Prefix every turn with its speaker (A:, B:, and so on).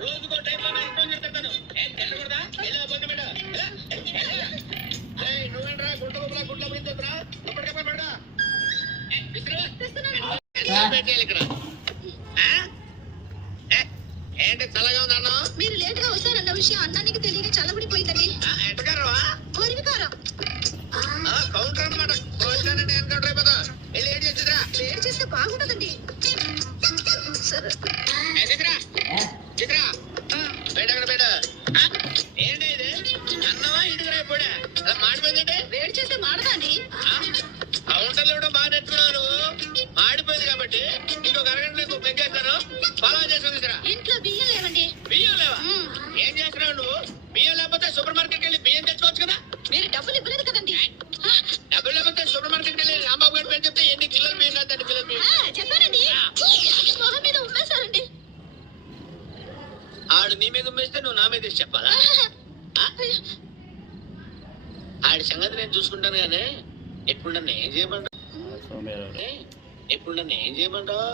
A: రోజుకో టైంలో నా ఇష్టం చెప్తాను ఏం తెల్లకూడదా నువ్వేంట్రా అప్పటికప్పుడు ఏంటి చల్లగా ఉంది అన్నం
B: మీరు లేట్గా వస్తారన్న విషయం అన్నానికి తెలియక కొరివికారం
A: కౌంటర్ అనమాట కోస్తానంటే ఎన్కౌంటర్ అయిపోతా వెళ్ళి ఏం చేసిద్రా
B: వేడి చేస్తే బాగుంటదండి.
A: మాడిపోయింది కాబట్టి నీకు ఒక అరగంట నీకు పెంచేస్తాను ఫాలో తీసురా
B: ఇంట్లో బియ్యం లేవండి.
A: బియ్యం లేవా. ఏం చేస్తున్నావు నువ్వు? బియ్యం లేకపోతే సూపర్ మార్కెట్కి వెళ్ళి బియ్యం తెచ్చుకోవచ్చు కదా?
B: మీరు డబ్బులు ఇవ్వలేదు కదండి.
A: డబ్బులు లేకపోతే సూపర్ మార్కెట్కి వెళ్ళి రాంబాబు గారి పేరు చెప్తే ఎన్ని కిలోలు బియ్యం కాదండి కిలోలు బియ్యం. ఆడు నీ మీద ఉమ్మేస్తే నువ్వు నా మీద చెప్పాలా? ఆడి సంగతి నేను చూసుకుంటాను కానీ ఇప్పుడు నన్ను ఏం చేయమంటావు? ఏ? ఇప్పుడు నన్ను ఏం చేయమంటావు?